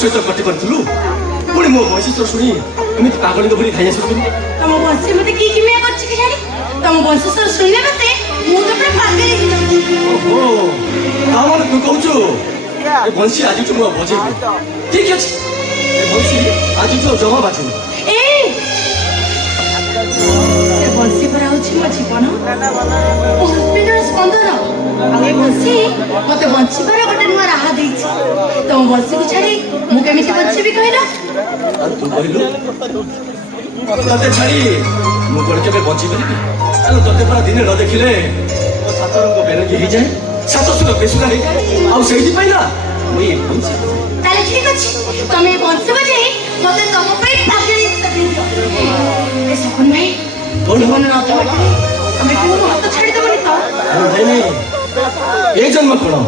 सहित गति करूँ पुणी मो बंशी स्वर शुणी एमती पागल भरी खाई आस तुम बंशी मत कि किमिया कर तुम बंशी स्वर शुणिले मत मु तो पूरा पागल ओहो ताମାନେ तू कहूँ ए बंशी आज तू बजेबी ठीक अच्छे ए बंशी आज तू जमा बाजू बंशी पर मो जीवन मो हस्बैंडर स्पंदन आए बंशी मत बंचार गोटे नुआ राह दे तुम बंशी को छाड़ी मुझे बंचीबी कहल तू कहलु ते छाड़ी मुझे बची पारि ते पूरा दिन न देखिले सात रंग बेरंगी हो जाए सात सुख बेसुरा हो जाए ताले ठीक अच्छे तुम बंशी बजे मत तुम सपन भाई जीवन हाथ छाड़देवनी तो ए जन्म कौन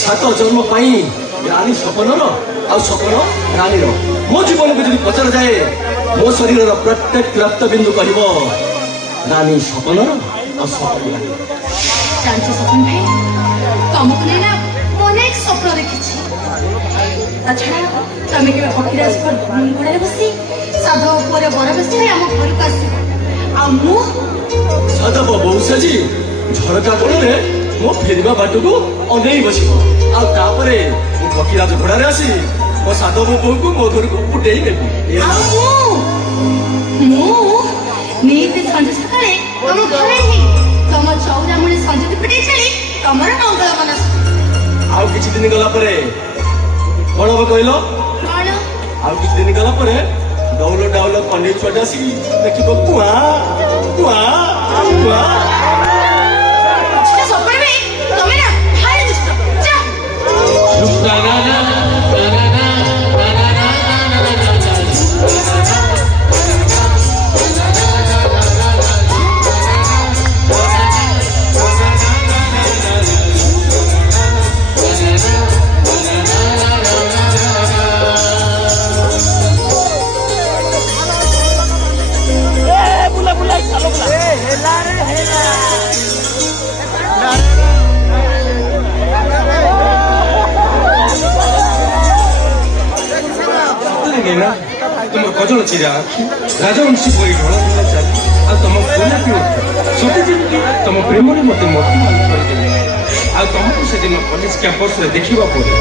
सात जन्म रानी सपनर सपन रानी मो जीवन को जब पचर जाए मो शरीर प्रत्येक रक्तबिंदु कह रानी सपनर सपन जानते सपन भाई तुमको नहीं ना अनेक स्वप्न देखी छड़ा तुम के पक्षीराज घोड़े बसी साधव पर बर बस आम घर को आस साधव बहु साजी झरका कोणे मो फेरवा बाट को अनेई बस पक्षीराज घोड़े आसी मो साधव बहु को मो घर को फुटेई नेबी नीति संज सकाळे तुम घरे ही तुम चौरा मुळे संजति पिटे छाड़ी तुमर मंगल मनस आउ किछि दिन गला परे कोन हो कहलो कोन आउ किछि दिन गला परे डौलो डाउलो पनीर छोटा सी देखिबो कुआ कुआ कुआ सपन भाई तुम ना हाय दुष्ट जा तुम कजल चिरा राजवंशी बोई ढोल चली आ तुम कोना पियो सती जी तुम प्रेम रे मते मत आ तुमको से दिन कॉलेज कैंपस रे देखिबा पड़े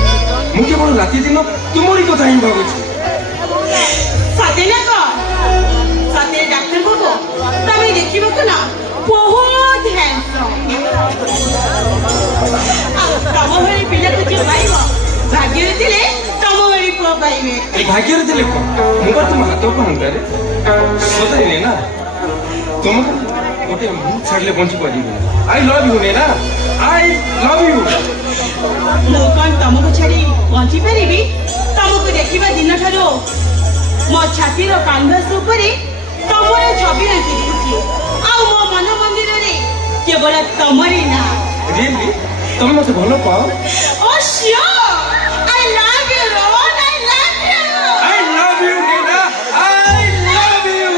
मु केवल राति दिन तुमरी कथा ही भाबु साथे ना को साथे डॉक्टर बाबू तुम देखिबो को ना बहुत हैंडसम तुम भली पिला को जे पाइबो भाग्य थिले तुम भली पुआ पाइबे ए भाग्य रे थिले को मु बा तुम हाथ को हंगारे सदै ने ना तुम गोटे मुंह छाड़ले बंची पड़ी आई लव यू ने ना आई लव यू मो कौन तुमको छाड़ी बंची पारिबी तुमको देखिबा दिन ठारो मो छातीर कांधस उपरे तमर छवि आंकी दिखुची आ मो मन मंदिर रे केवल तमरी ना रियली तुम मते भलो पाओ ओ sure I love you Rohan I love you I love you Nina I love you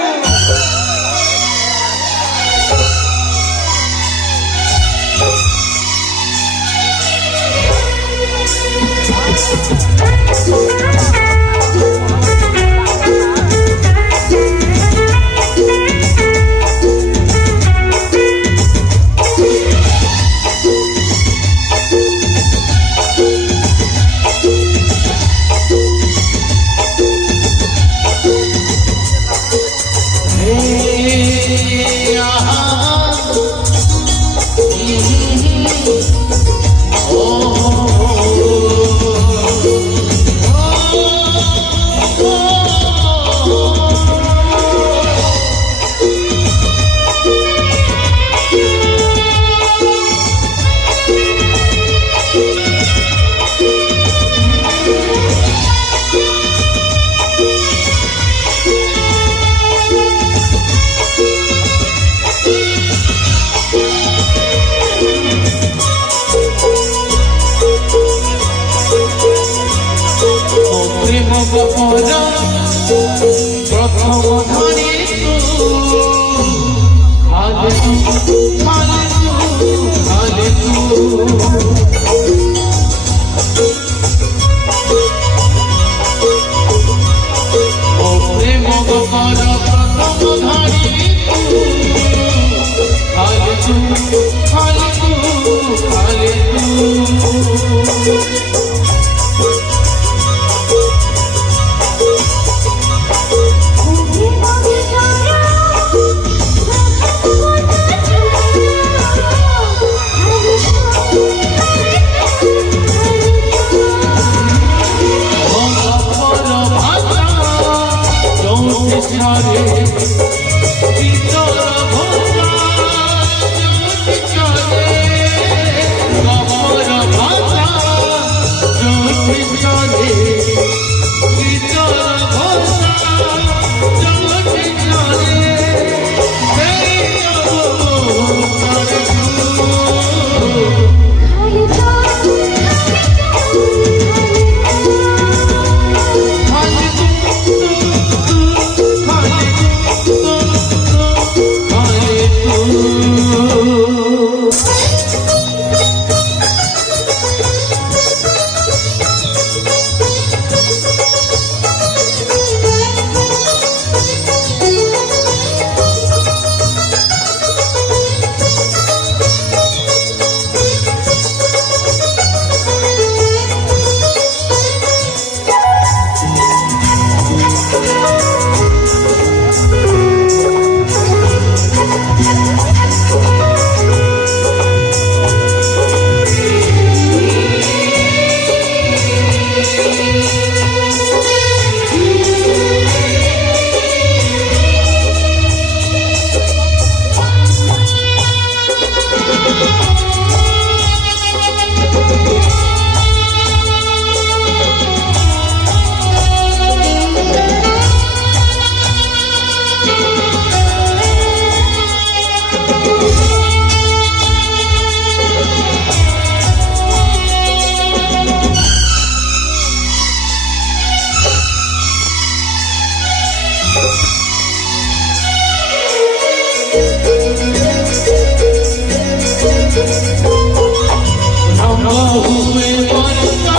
हुए मरता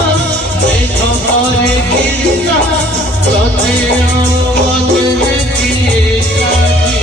देखो करे गिरता सते आवत किए काजी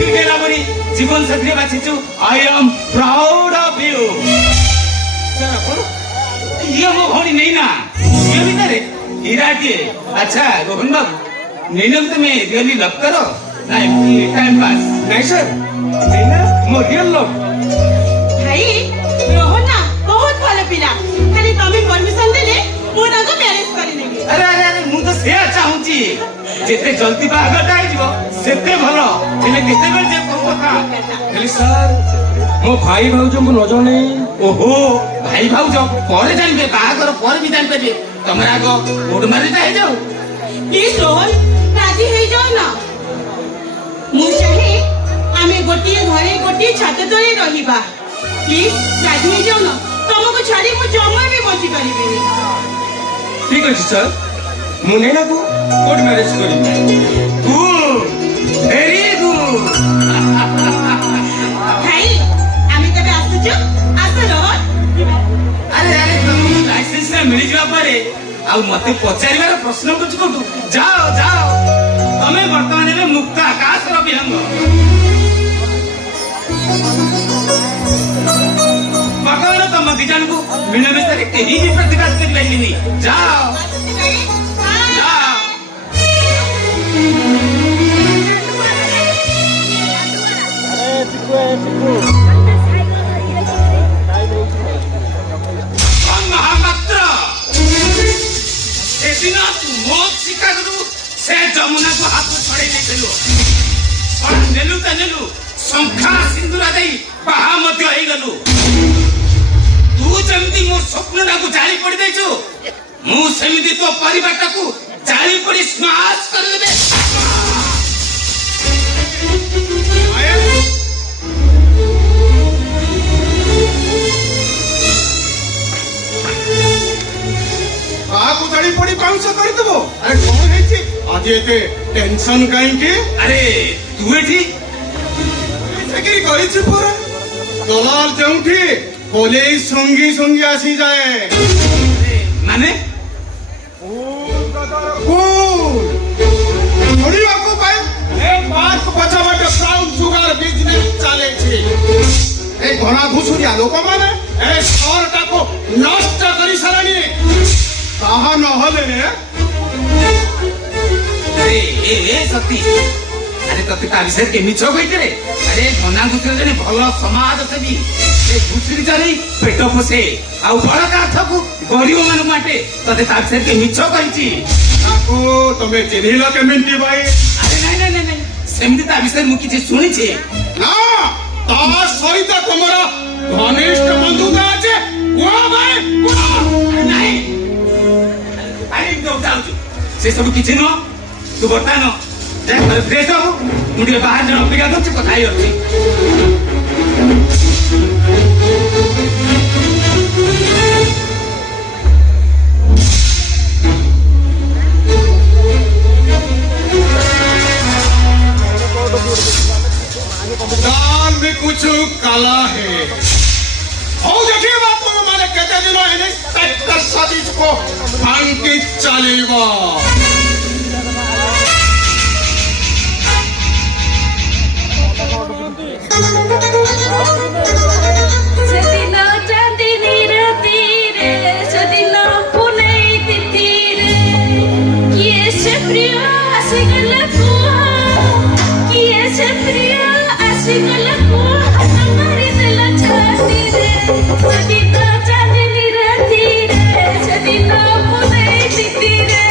ଚାକିରି ଦେଲା ପରି ଜୀବନ ସାଥିରେ ବାଛିଛୁ। I am proud of you. Sir ଆପଣ ଇଏ ମୋ ଭଉଣୀ ନେଇନା, ଇଏ ଭିତରେ ହୀରାଟିଏ। ଆଚ୍ଛା ରୋହନ ବାବୁ, ନେଇନାକୁ ତୁମେ ରିଅଲି ଲଭ୍ କର ନା ଏମିତି ଟାଇମ୍ ପାସ୍? ନାଇଁ ସାର୍, ନେଇନା ମୋ ରିଅଲ ଲଭ୍। ଭାଇ ରୋହନ ନା ବହୁତ ଭଲ ପିଲା, ଖାଲି ତମେ ପରମିଶନ ଦେଲେ ମୁଁ ତାଙ୍କୁ ମ୍ୟାରେଜ କରିନେବି। ଆରେ ଆରେ ଆରେ ମୁଁ ତ ସେୟା ଚାହୁଁଛି, ଯେତେ ଜଲ୍ଦି ବାହାଘରଟା ହେଇଯିବ ସେତେ ଭଲ। ହେଲେ କେତେବେଳେ ଯେ କୋଉ କଥା? ହେଲେ ସାର୍ ମୋ ଭାଇ ଭାଉଜଙ୍କୁ ନ ଜଣେଇ। ଓହୋ, ଭାଇ ଭାଉଜ ପରେ ଜାଣିବେ, ବାହାଘର ପରେ ବି ଜାଣିପାରିବେ। ତମର ଆଗ କୋର୍ଟ ମ୍ୟାରେଜଟା ହେଇଯାଉ। ପ୍ଲିଜ ରୋହନ ରାଜି ହେଇଯାଅ ନା। ମୁଁ ଚାହେଁ ଆମେ ଗୋଟିଏ ଘରେ ଗୋଟିଏ ଛାତ ତଳେ ରହିବା। ପ୍ଲିଜ ରାଜି ହେଇଯାଅ ନା, ତମକୁ ଛାଡି ମୁଁ ଜମା ବି ବଞ୍ଚି ପାରିବିନି। ଠିକ ଅଛି ସାର୍, ମୁଁ ନେଇନାକୁ କୋର୍ଟ ମ୍ୟାରେଜ କରିବି। Good, very good. ଭାଇ ଆମେ ତେବେ ଆସୁଛୁ। ଆସ ରୋହନ। ଆରେ ଆରେ ତମକୁ ଲାଇସେନ୍ସଟା ମିଳିଯିବା ପରେ ଆଉ ମତେ ପଚାରିବାର ପ୍ରଶ୍ନ କରୁଛୁ କୋଉଠୁ? ଯାଅ ଯାଅ, ତମେ ବର୍ତ୍ତମାନ ଏବେ ମୁକ୍ତ ଆକାଶର ବିହଙ୍ଗ। ବର୍ତ୍ତମାନ ତମ ଦି ଜଣଙ୍କୁ ମିଳମିଶାରେ କେହି ବି ପ୍ରତିବାଦ କରିପାରିବେନି। ଯାଅ ଯାଅ। ମହାପାତ୍ର, ସେଦିନ ତୁ ମୋ ଶିକାରରୁ ସେ ଯମୁନାକୁ ହାତ ଛଡେଇ ଦେଇଥିଲୁ। ନେଲୁ ତ ନେଲୁ, ଶଙ୍ଖା ସିନ୍ଦୁର ଦେଇ ବାହା ମଧ୍ୟ ହେଇଗଲୁ। ତୁ ଯେମିତି ମୋ ସ୍ୱପ୍ନଟାକୁ ଜାଳି ପଡି ଦେଇଛୁ, ମୁଁ ସେମିତି ତୋ ପରିବାରଟାକୁ ଜାଳି ପଡି ସ୍ମାସ କରିଦେବେ। କାହାକୁ ଜାଳି ପଡି ପାଉଁଶ କରିଦେବ? ଆରେ କଣ ହେଇଛି ଆଜି ଏତେ ଟେନସନ କାହିଁକି? ଆରେ ତୁ ଏଠି ଚାକିରି କରିଛୁ ପରା। ଦଲାଲ ଯେଉଁଠି ଗଲେ ସଙ୍ଗୀ ସଙ୍ଗୀ ଆସିଯାଏ। ମାନେ ଶୁଣିବାକୁ ପାଏ ଏ ପାର୍କ ପଛପଟେ ବ୍ରାଉନ ସୁଗାର ବିଜନେସ ଚାଲିଛି। ଏ ଘଣା ଘୁଷୁରିଆ ଲୋକମାନେ ଏ ସହରଟାକୁ ନଷ୍ଟ କରି ସାରିଲେଣି। ତାହା ନହେଲେ ସତୀ, ଆରେ ତତେ ତା ବିଷୟରେ କେମିତି ମିଛ କହିଥିଲେ? ଆରେ ଘନା ଘୁଷୁରି ଜଣେ ଭଲ ସମାଜସେବୀ। ସେ ଘୁଷୁରି ଚଲେଇ ପେଟ ପୋଷେ ଆଉ ବଳକା ଅର୍ଥକୁ ଗରିବ ମାନଙ୍କୁ ବାଣ୍ଟେ। ତତେ ତା ବିଷୟରେ କେ ମିଛ କହିଛି? ତାକୁ ତମେ ଚିହ୍ନିଲ କେମିତି ଭାଇ? ଆରେ ନାଇଁ ନାଇଁ ନାଇଁ ନାଇଁ, ସେମିତି ତା ବିଷୟରେ ମୁଁ କିଛି ଶୁଣିଛି। ନା, ତା ସହିତ ତମର ଘନିଷ୍ଠ ବନ୍ଧୁତା ଅଛି। କୁହ ଭାଇ କୁହ। ଆରେ ନାଇଁ, ଆରେ ଯାଉଛୁ, ସେ ସବୁ କିଛି ନୁହଁ। ତୁ ବର୍ତ୍ତମାନ ଯାହା ଘରେ ଫ୍ରେଶ ହବୁ, ମୁଁ ଟିକେ ବାହାର ଜଣ ଅପେକ୍ଷା କରୁଛି, କଥା ହେଇ ଅଛି। दाल में कुछ काला है। और देखिए बात तो मैंने कहते दिनों इन्हें टाइप का साजिश को भांग के चलेगा। ସେଦିନ ଚାନ୍ଦିନୀ ରାତିରେ, ସେଦିନ ପୁନେଇ ତିଥିରେ, କିଏ ସେ ପ୍ରିୟ ଆସିଗଲା କୁହ, କିଏ ସେ ପ୍ରିୟ ଆସିଗଲା କୁହ, ହାତ ମାରିଦେଲା ଛାତିରେ। ସେଦିନ ଚାନ୍ଦିନୀ ରାତିରେ, ସେଦିନ ପୁନେଇ ତିଥିରେ।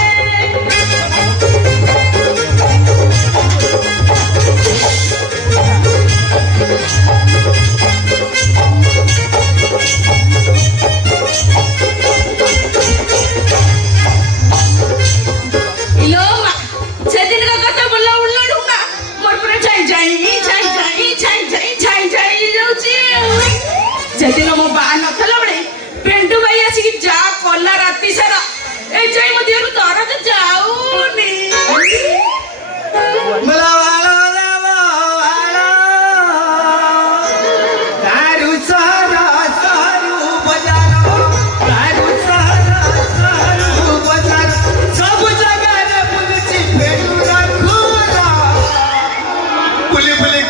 ଇଲୋ ମା, ସେଦିନର କଥା ବୋଲା ଉଲ୍ଲୁ ନା, ମୋର ପୁରା ଛାଇ ଯାଉଛି। ସେଦିନ ମୋ ବାହା ନଥିଲା ବେଳେ ପେଣ୍ଡୁ ଭାଇ ଆସିକି ଯାହା କଲା ରାତି ସାରା, ଏ ଯାଇ ମୋ ଦେହରୁ ଦରଦ ଯାଉନି। पुली पुली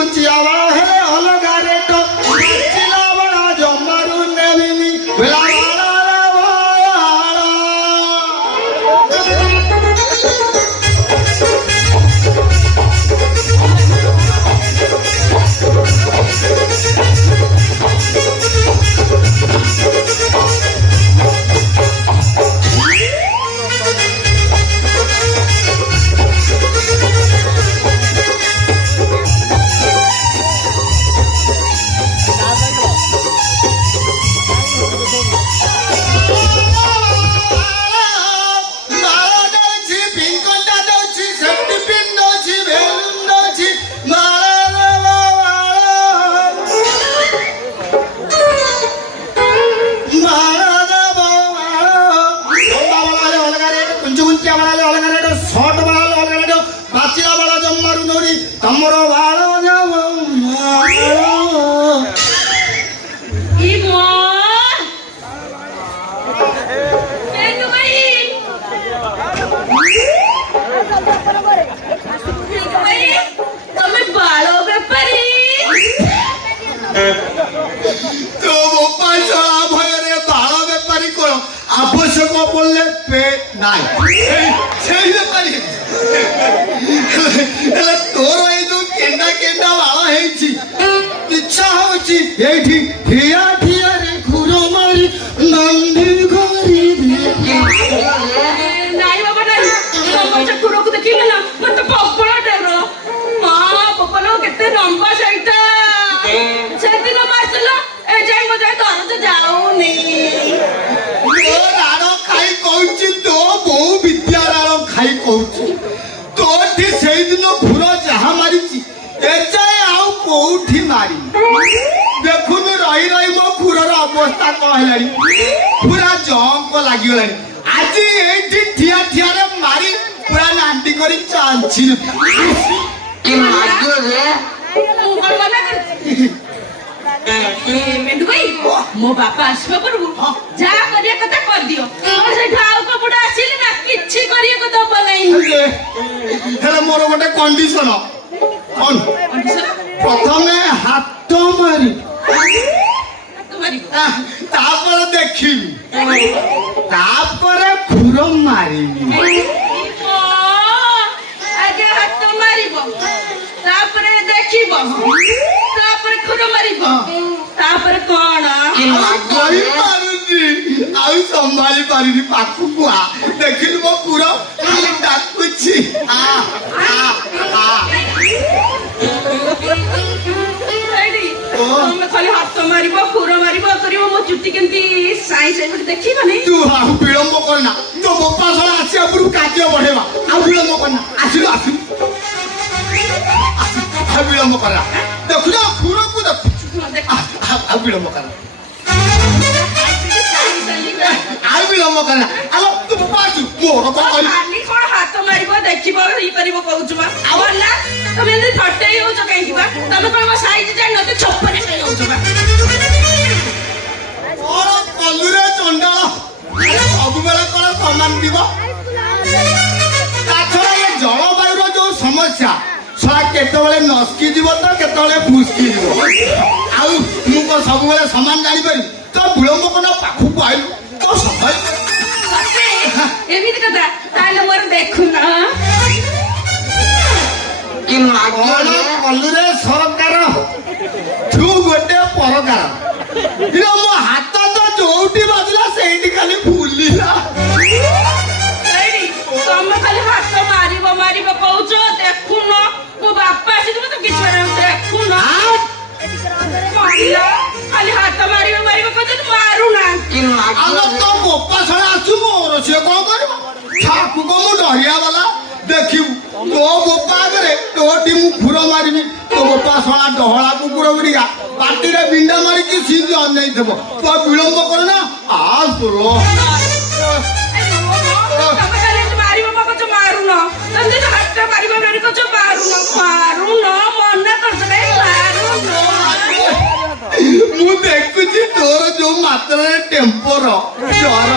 କୁଞ୍ଚିଆ ବାଳ ହେଲେ ଅଲଗା ରେଟ ଚିଲା ବାଳ ଜମାରୁ ନେବିନି ବେଲା ତମର ବାଳ ଇ ମୋ ପେଣ୍ଡୁ ଭାଇ ତମେ ବାଳ ବେପାରୀ ତୋ ବୋପା ଛଡ଼ା ଭୟରେ ବାଳ ବେପାରୀ କଣ ଆବଶ୍ୟକ ପଡ଼ିଲେ ପେ ନାଇଁ ସେଇ ବେପାରୀ ହେଲେ ତୋର ଏଇ ଯୋଉ କେଣ୍ଡା କେଣ୍ଡା ବାଳ ହେଇଛି ଇଚ୍ଛା ହଉଛି ଏଇଠି ଠିଆ ଠିଆରେ ଘୁର ମାରି ନନ୍ଦି କରି ନାଇଁ ବାବା ନାଇଁ ତମ ଚକୁରକୁ ଦେଖିଲେ ନା ମତେ ପପଳ ଡର ମା ପପଲ କେତେ ଲମ୍ବା ସେଇଟା ସେଦିନ ମାରିଥିଲ ଏ ଯାଇ ମୋ ଯାଇ ଦରଜ ଯାଉନି ତୋ ରାଣ ଖାଇ କହୁଛି ତୋ ବୋଉ ବିଦ୍ୟା ରାଣ ଖାଇ କହୁଛି ତୋଠି ସେଇଦିନ ଘୁର ଯାହା ମାରିଛି ଏଯାଏ ଆଉ କୋଉଠି ମାରି ଦେଖୁନୁ ରହି ରହି ମୋ ଘୁରର ଅବସ୍ଥା କଣ ହେଲାଣି ପୁରା ଜଙ୍କ ଲାଗିଗଲାଣି ଆଜି ଏଇଠି ଠିଆ ଠିଆରେ ମାରି ପୁରା ନାଣ୍ଡି କରି ଚାଞ୍ଚି ପେଣ୍ଡୁ ଭାଇ ମୋ ବାପା ଆସିବା ପୂର୍ବରୁ ଯାହା କରିବା କଥା କରିଦିଅ ମୋର ସେଇଠୁ ଆଉ କପଡ଼ା ଆସିଲେ ନା କିଛି କରିବାକୁ ଦବ ନାହିଁ ହେଲେ ମୋର ଗୋଟେ କଣ୍ଡିସନ କଣ ପ୍ରଥମେ ହାତ ମାରି ତାପରେ ଦେଖିବି ତାପରେ ଘୁର ମାରିବି ଆଗେ ହାତ ମାରିବ ତାପରେ ଦେଖିବ ତାପରେ ଖୁର ମାରିବ ତାପରେ କଣ କହିପାରୁଛି ଆଉ ସମ୍ଭାଳି ପାରିନି ପାଖକୁ ଆ ଦେଖିଲୁ ମୋ ପୁର ଖାଲି ଡାକୁଛି ତମେ ଖାଲି ହାତ ମାରିବ ଖୁର ମାରିବ କରିବ ମୋ ଚୁଟି କେମିତି ସାଇ ସାଇ ଗୋଟେ ଦେଖିବନି ତୁ ଆଉ ବିଳମ୍ବ କରନା ତୋ ବୋପା ସଳା ଆସିବା ପୂର୍ବରୁ କାର୍ଯ୍ୟ ବଢେଇବା ଆଉ ବିଳମ୍ବ କରନା ଆସିଲୁ ଆସିଲୁ ଆଉ ବିଳମ୍ବ କରନା ଦେଖୁଛ ଖୁରକୁ ଦେଖୁଛୁ ଆଉ ବିଳମ୍ବ କରନା ଆଉ ବିଳମ୍ବ କରନା ଆଲୋ ତୁ ବୋପା ଆସୁ ମୋର କଣ କରିବି ଖାଲି କଣ ହାତ ମାରିବ ଦେଖିବ ହେଇପାରିବ କହୁଛୁ ବା ଆଉ ନା ତମେ ଏମିତି ଫଟେଇ ହଉଛ କାହିଁକି ବା ତମେ କଣ ମୋ ସାଇଜ ଜାଣିନ ତ ଛପନେ କାହିଁ ହଉଛ ବା ମୋର କଲୁରେ ଚଣ୍ଡାଳ ସବୁବେଳେ କଣ ସମାନ ଥିବ ତାଛଡା ଏ ଜଳବାୟୁର ଯୋଉ ସମସ୍ୟା ସଳା କେତେବେଳେ ନସ୍କି ଯିବ ତ କେତେବେଳେ ଫୁସ୍କି ଯିବ ଆଉ ମୁଁ କଣ ସବୁବେଳେ ସମାନ ଜାଣିପାରିବି ତ ବିଳମ୍ବ କଣ ପାଖକୁ ଆଇଲୁ ତ ସଫାଇ ଏମିତି କଥା ତାହେଲେ ମୋର ଦେଖୁନ କଣ କଲୁରେ ସରକାର ତୁ ଗୋଟେ ପରକାର ମୋ ହାତ ତ ଯୋଉଠି ବାଜିଲା ସେଇଠି ଖାଲି ଫୁଲିଲା ତମେ ଖାଲି ହାତ ମାରିବ ମାରିବ କହୁଛ ଦେଖୁନ ମୋ ବାପା ଆସିଥିବ ତ କିଛି ଦେଖୁନ ଖାଲି ହାତ ମାରିବ ମାରିବ କହୁଛ ମାରୁନା ଆଲୋ ତୋ ବୋପା ଛଡା ଆସୁ ମୋର ସିଏ କଣ କରିବ ଛାକୁ କଣ ମୁଁ ଡରିଆ ବାଲା ଦେଖିବୁ ତୋ ବୋପା ଆଗରେ ତୋଠି ମୁଁ ଘୁର ମାରିବି ତୋ ବୋପା ଛଡା ଡହଳା କୁକୁର ଗୁଡିକା ପାଟିରେ ବିଣ୍ଡା ମାରିକି ସିଏ ଅନେଇଥିବ ତୁ ବିଳମ୍ବ କର ନା ଆସୁର ତମେ ଖାଲି ମାରିବ କହୁଛ ମାରୁନ ତମେ ହାତ ମାରିବ ମାରି କହୁଛ ମାରୁନ ମାରୁନ ମନା କରୁଛ ନାଇଁ ମାରୁନ ମୁଁ ଦେଖୁଛି ତୋର ଯୋଉ ମାତ୍ରାରେ ଟେମ୍ପର ଜ୍ୱର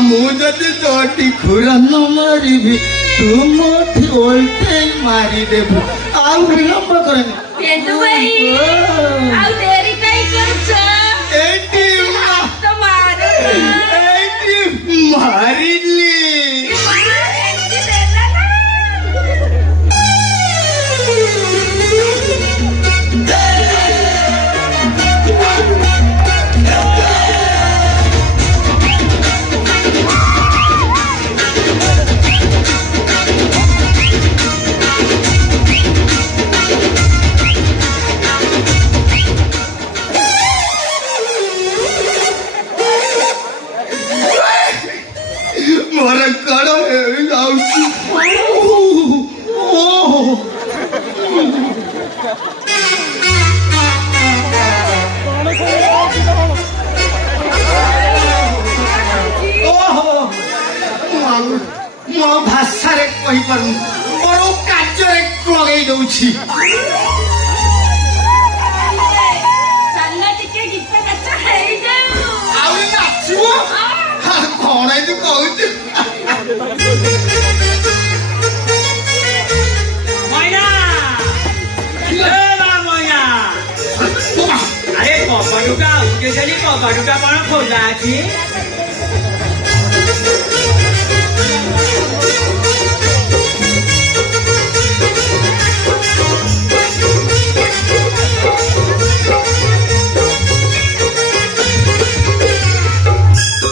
ମୁଁ ଯଦି ତୋଠି ଘୁର ନ ମାରିବି ତୁ ମୋଠି ଓଲଟେଇ ମାରିଦେବୁ ଆଉ ବିଳମ୍ବ କରେନି পেন্টু ভাই আউ দেরি কাই করছ এইটি হাত মারো এইটি মারিলি এমনি দেলা না ମୋର କଣ ହେଇଯାଉଛି ମୋ ଭାଷାରେ କହିପାରୁନି ମୋର କାର୍ଯ୍ୟରେ ଲଗେଇ ଦଉଛି ଚାଲ ଟିକେ ଗୀତ ନାଚ ହେଇଯାଉ ଆହୁରି ନାଚିବ କଣ ଏମିତି କହୁଛୁ ময়না এ মা ময়না আরে কপাটুটা উঠে গেলি কপাটুটা কোন খোলা আছে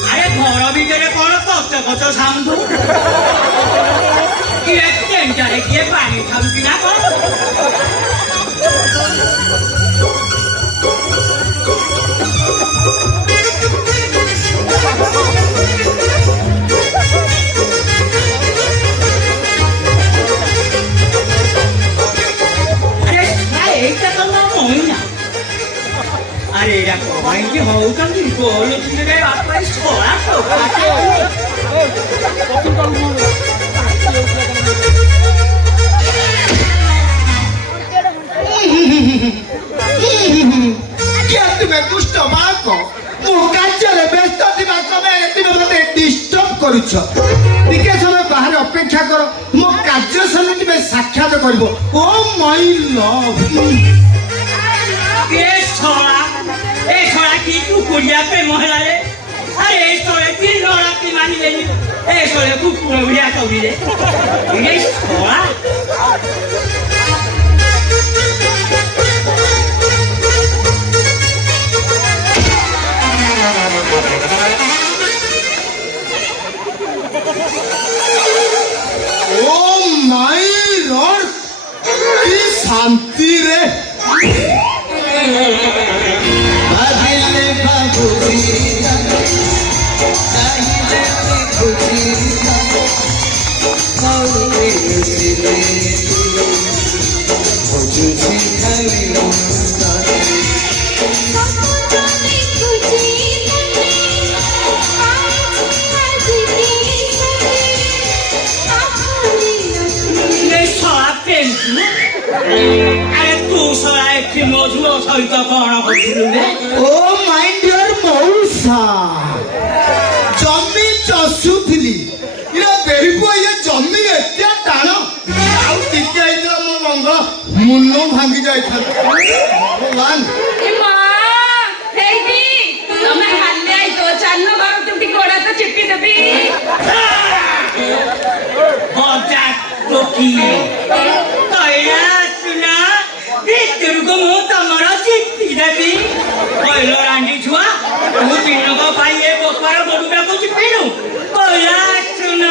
আরে ঘর ভিতরে কোন কত কত সামধু কি এক টেন্টারে গিয়ে পানি থামবি না কোন এইটা তো না ময়না আরে এরা কমাই কি হউଛନ୍ତି গোল দিনে বাপাই সোড়া କିଏ ତୁମେ ଦୁଷ୍ଟ ବାଳକ ମୁଁ କାର୍ଯ୍ୟରେ ବ୍ୟସ୍ତ ଥିବା ସମୟରେ ତୁମେ ମୋତେ ଡିଷ୍ଟର୍ବ କରୁଛ ଟିକେ ସମୟ ବାହାରେ ଅପେକ୍ଷା କର ମୋ କାର୍ଯ୍ୟ ସରିଲେ ତୁମେ ସାକ୍ଷାତ କରିବ ଓ ମାଇ ଲଭ୍ এ ছড়া কি কুকুরিয়া প্রেম হেলারে আরে এই ছড়ে কি লড়া কি মানিলে এই ছড়ে কুকুর উড়িয়া কবিলে এই ছড়া ଓ ମାଇ ଲର୍ଡ କି ଶାନ୍ତିରେ ଭାବିଲେ ଭାବୁଛି ଚାହିଁଲେ ଦେଖୁଛି ବୁଝୁଛି ଖାଲି এই ছড়া প্রেম আরে তু ছড়া একটি মধুর সহিত কଣ করছিলু রে ଓ ମାଇ ଡିଅର ମଉସା ଜମି ଚଷୁଥିଲି ଇରେ ବେହିବ ଇଏ ଜମି ଏତେ ଟାଣ ଆଉ ଟିକେ ହେଇଥିଲା ମୋ ମଙ୍ଗଳ ମୁନ ଭାଙ୍ଗି ଯାଇଥାନ୍ତା ଭଗବାନ এ মা হেইদি তুমি হাল্লে আই তো চান্ন বারো তুমি গোড়া তো চিপি দেবি হঠাৎ টকি কইরা শুনা ভিতরକୁ ମୁଁ ତମର ଚିଠି ଦେବି କହିଲ ରାଣ୍ଡି ଛୁଆ ତୁ ଦିନକ ପାଇଁ ଏ ଗୋପାଳ ଗୋରୁଟାକୁ ଚିପିନୁ କହିଲା ଶୁଣ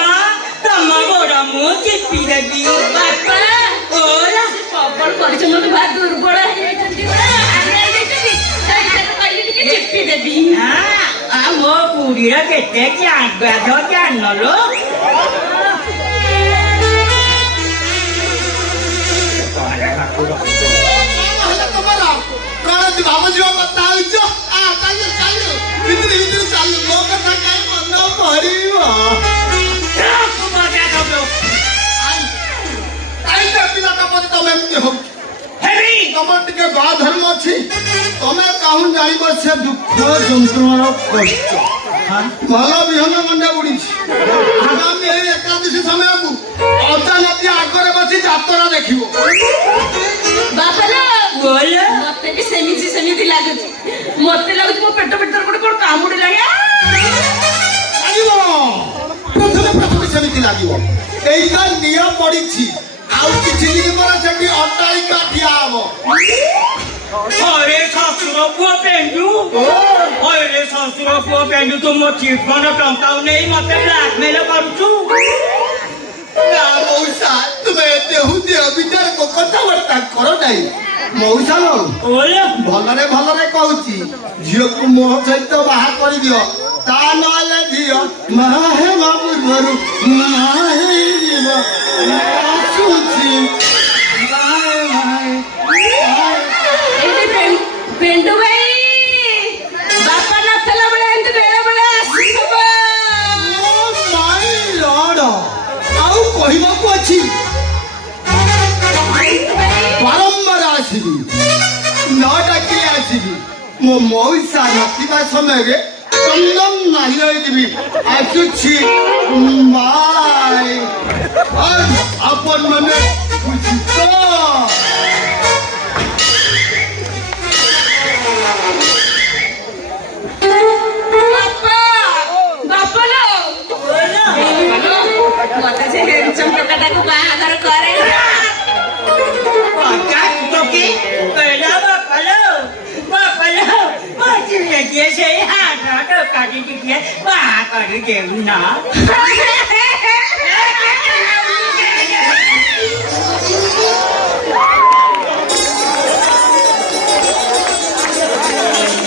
ତମ ଗୋଡ଼ ମୁଁ ଚିପି ଦେବି ବାପା ଓଲା ପ୍ରବଳ ପରିଶ୍ରମ ଭାରି ଦୁର୍ବଳ ହେଇଯାଇଛନ୍ତି କହିଲି ଟିକେ ଚିପି ଦେବି ମୋ ବୁଢ଼ୀର କେତେ ଜ୍ଞାନ ଜ୍ଞାନଲୋ କଣ ବାବୁ ଯିବା କଥା ହଉଛ ଚାଲୁ ଚାଲୁ ଭିତରେ ଭିତରେ ଚାଲୁ ମୋ କଥା କାଇଁ ମନ ପଡିବ ପିଲାଟା ପରେ ତମେ ଏମିତି ହଉ ତମର ଟିକେ ବା ଧର୍ମ ଅଛି ତମେ କାହୁଁ ଜାଣିବ ସେ ଦୁଃଖ ଯନ୍ତ୍ରଣାର କଷ୍ଟ ଭଲ ବିହନ ମଣ୍ଡା ବୁଣିଛି ଆଗାମୀ ଏଇ ଏକାଦଶୀ ସମୟକୁ ଅଜା ନଦୀ ଆଗରେ ବସି ଯାତ୍ରା ଦେଖିବ। ବାପା बोल ମତେ ବି ସେମିତି ଲାଗୁଛି। ମତେ ଲାଗୁଛି ମୋ ପେଟ ଭିତରେ ଗୋଟେ କଣ କାମୁଡ଼ିଲାଣି। ଲାଗିବ ପ୍ରଥମେ ସେମିତି ଲାଗିବ। ଏଇଟା ନିଆଁ ପଡିଛି ଆଉ କିଛି ଦିନ ପରେ ସେଠି ଅଟ୍ଟାଳିକା ଠିଆ ହବ। अरे ससुर पुओ पेंडू अरे ससुर पुओ पेंडू तू मो चिटफंड टंका नहीं मते ब्लैकमेल करूछु। ନା ମଉସା ତୁମେ ଏତେ ହୃଦୟ ବିଚାରକୁ କଥାବାର୍ତ୍ତା କର ନାହିଁ। ମଉସା बोल ଭଲରେ କହୁଛି ଝିଅକୁ ମୋ ସହିତ ବାହା କରିଦିଅ ତା ନହେଲେ ଝିଅ ବାହା ହେବା ପୂର୍ବରୁ ହେଇଯିବ। ଆସୁଛି ପେଣ୍ଡୁ ଭାଇ ବାପା ନଥିଲା ବେଳେ ଏମିତି ବେଳେ ବେଳେ ଆସିବ। ମାଇ ଲର୍ଡ ଆଉ କହିବାକୁ ଅଛି ବାରମ୍ବାର ଆସିବି ନ ଡାକିଲେ ଆସିବି। ମୋ ମଉସା ନଥିବା ସମୟରେ ଚନ୍ଦନ ନାହିଁ ରହିଯିବି। ଆସୁଛି ବାଇ ଆପଣ ମାନେ ବୁଝି ତ ମତେ ସେ ହ୍ୟାଣ୍ଡସମ୍ ଟୋକାଟାକୁ ବାହାଘର କରେ। तो की पहला बापलो माझी लेकी से हात काढी दिली बाहा काढी देऊ ना।